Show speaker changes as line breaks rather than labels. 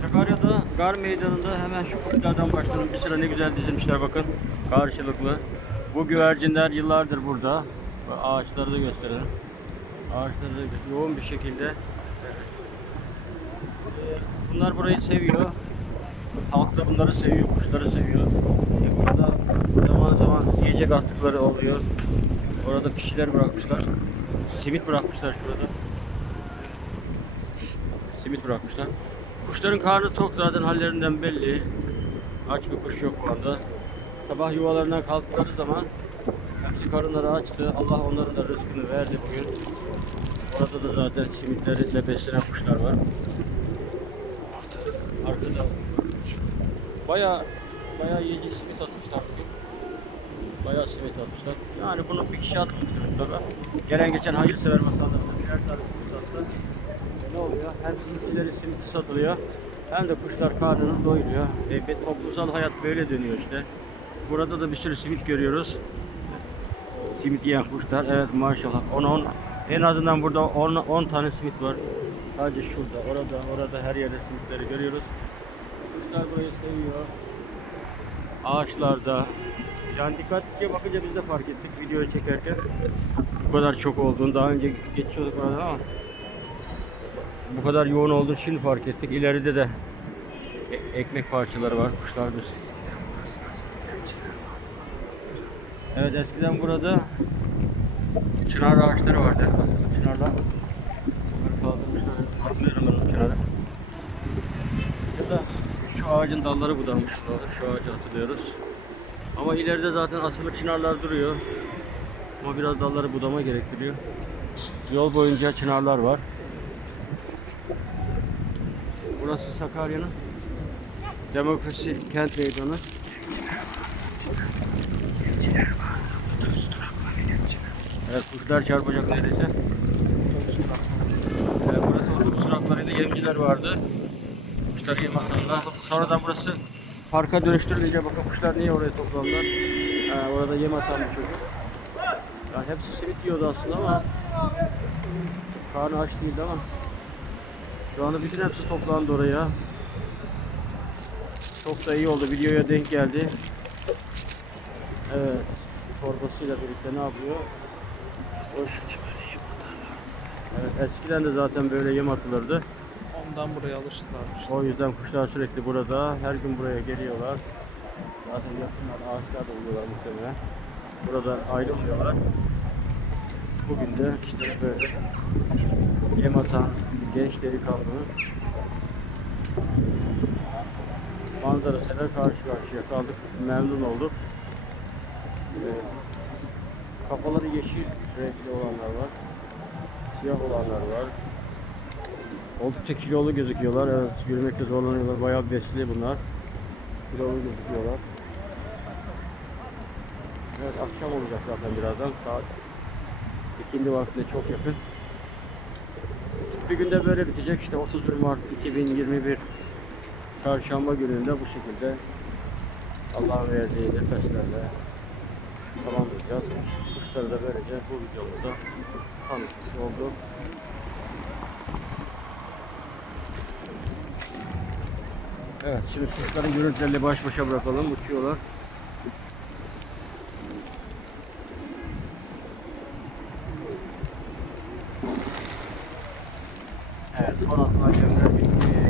Sakarya'da gar meydanında hemen şu kuşlardan başlayalım. Bir sıra ne güzel dizilmişler bakın. Karşılıklı. Bu güvercinler yıllardır burada. Bu Ağaçları da gösterelim. Ağaçları da. Yoğun bir şekilde. Bunlar burayı seviyor. Halk da bunları seviyor, kuşları seviyor. E burada zaman zaman yiyecek attıkları oluyor. Orada pişiler bırakmışlar. Simit bırakmışlar şurada. Simit bırakmışlar. Kuşların karnı tok zaten hallerinden belli. Aç bir kuş yok bu anda. Sabah yuvalarından kalktıkları zaman hepsi karınları açtı. Allah onların da rızkını verdi bugün. Orada da zaten simitlerle beslenen kuşlar var. Arkada Baya baya yiyecek simit atmışlar bugün. Bayağı simit atmışlar. Yani bunu bir kişi atmıştır mutlaka. Gelen geçen hayırsever vatandaşlar birer tane simit attı. Ne oluyor? Hem simitçilerin simiti satılıyor hem de kuşlar karnını doyuruyor. E, bir toplumsal hayat böyle dönüyor işte. Burada da bir sürü simit görüyoruz. Simit yiyen kuşlar. Evet maşallah. 10 10 en azından burada 10 10 tane simit var. Sadece şurada, orada, orada her yerde simitleri görüyoruz. Kuşlar burayı seviyor. Ağaçlarda. Yani dikkatlice bakınca biz de fark ettik videoyu çekerken. Bu kadar çok olduğunu daha önce geçiyorduk oradan ama bu kadar yoğun olduğunu şimdi fark ettik. İleride de e- ekmek parçaları var. Kuşlar da Evet eskiden burada çınar ağaçları vardı. Çınarlar. Kaldırmışlar. Atmıyorum ben o çınarı. Ya da şu ağacın dalları budanmış. Şu ağacı hatırlıyoruz. Ama ileride zaten asılı çınarlar duruyor. Ama biraz dalları budama gerektiriyor. Yol boyunca çınarlar var. Burası Sakarya'nın Demokrasi Kent Meydanı. Evet kuşlar çarpacak neredeyse. Evet, burası otobüs duraklarıydı. Yemciler vardı. Kuşlar yem atanlar. Sonradan burası parka dönüştürülünce bakın kuşlar niye oraya toplandılar. Ee, orada yem atan bir çocuk. Yani hepsi simit yiyordu aslında ama karnı aç değildi ama şu anda bütün hepsi toplandı oraya. Çok da iyi oldu. Videoya denk geldi. Evet. Torbasıyla birlikte ne yapıyor? Evet, eskiden de zaten böyle yem atılırdı.
Ondan buraya alıştılarmış.
O yüzden kuşlar sürekli burada. Her gün buraya geliyorlar. Zaten yakınlar, ağaçlar da oluyorlar muhtemelen. Burada ayrılmıyorlar. Bugün de işte böyle yem atan genç delikanlı manzarasıyla karşı karşıya kaldık. Memnun olduk. Ee, kafaları yeşil renkli olanlar var. Siyah olanlar var. Oldukça kilolu gözüküyorlar. Evet, yürümekte zorlanıyorlar. Bayağı besli bunlar. Kilolu gözüküyorlar. Evet, akşam olacak zaten birazdan. Saat ikindi vaktine çok yakın. Bir günde böyle bitecek. İşte 31 Mart 2021 Çarşamba gününde bu şekilde Allah'ın verdiği nefeslerle tamamlayacağız. Kuşları da böylece bu videomuzda tanıtmış olduk. Evet, şimdi kuşların görüntülerle baş başa bırakalım. Uçuyorlar. Well, I, 去